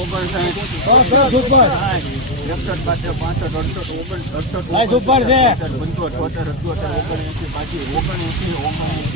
ઓગણસાઠ ઓગણસાઠ. એકસઠ બાસઠ પાસઠ અડસઠ ઓગણ અડસઠ પંચોતેર અઠ્યોતેર ઓગણએંસી બાકી ઓગણએંસી ઓગણએંસી.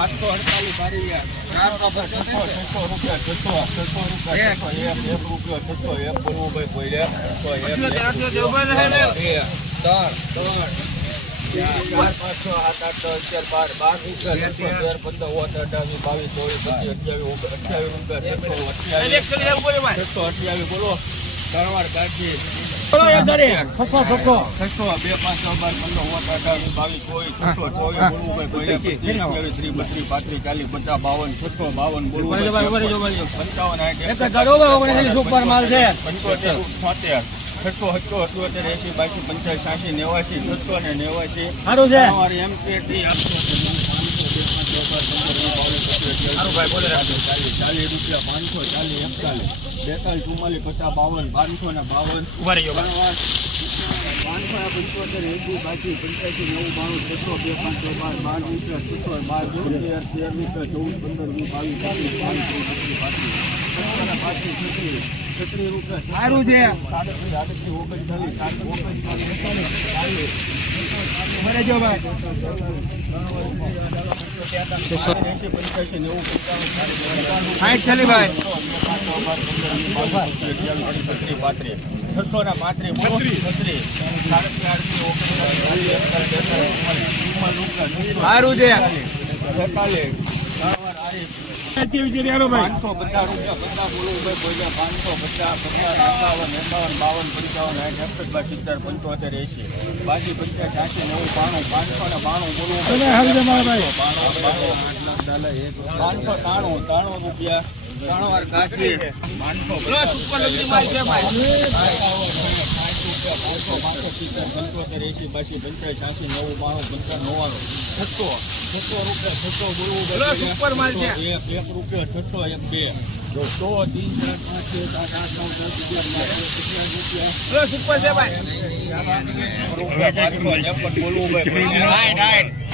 આઠસો અડતાલીસ બારી ચારસો રૂપિયા છસો છસો રૂપિયા છસો એક એક રૂપિયો ભાઈ ત્રણ ત્રણ ચાર પાંચ છ સાત આઠ દસ અગિયાર બાર બાર રૂપિયા તેર પંદર ઓત અઠાવીસ બાવીસ ચોવીસ પચીસ અઠ્યાવીસ અઠ્યાવીસ રૂપિયા છસો અઠ્યાવીસ, બોલો. ત્રણ કાઢી છસો પાંચ છ એસી સાસી નેવાસી છસો ને નેવાસી. તમારી એમ કે ચાલીસ રૂપિયા પાંચસો ચાલીસ એકતાલીસ. બેતાલીસ ચુમ્માલીસ પચાસ બાવન બારસો ને બાવન પાંચસો ને પંચોતેર એસી બાકી પંચ્યાસી નવ બાણું છસો બે પાંચસો બાર બાર રૂપિયા છસો બાર તેર તેર રૂપિયા ચૌદ પંદર વીસ બાવીસ બાવીસ બાવીસ ચોવીસ પચીસ સારું છે. ચાલીસ બરાજો ભાઈ. સાઠ ચાલી ભાઈ. છસો ને પાંત્રીસ છત્રીસ સારું છે. પાંચસો પચાસ રૂપિયા પચાસ બોલું ભાઈ બોલ્યા પાંચસો પચાસ પચાસ એકાવન એકાવન બાવન પંચાવન સાઠ એકસઠ સિત્તેર પંચોતેર એસી બાજી પંચાસ આશી નેવું બાણું પાંચસો ને બાણું બોલવું પાંચસો ત્રાણું ત્રાણું રૂપિયા ત્રણ વાર કાઢી પાંચસો પાંચસો પાંચસો સિત્તેર પંચોતેર એસી બાસી પંચાસ છ્યાસી નવું બાણું પંચાવન નવ્વાણું છસો છસો રૂપિયા છસો સુપર એક એક રૂપિયો છસો એક બે જો સો ત્રણ ચાર પાંચ છ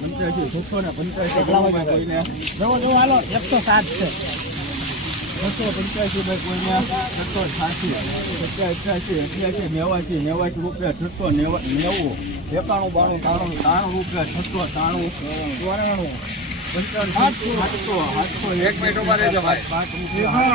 પંચ્યાસી એકસો સાત છે. છસો પંચ્યાસી બાય કોઈને છસો છ્યાસી પચાસ અઠ્યાસી નેવાસી નેવાસી રૂપિયા છસો નેવા એકાણું બાણું ત્રાણું ત્રાણું રૂપિયા છસો ત્રાણું ચોરાણું સાતસો સાતસો એક મિનિટ ઊભા રહેજો પાંચ રૂપિયા.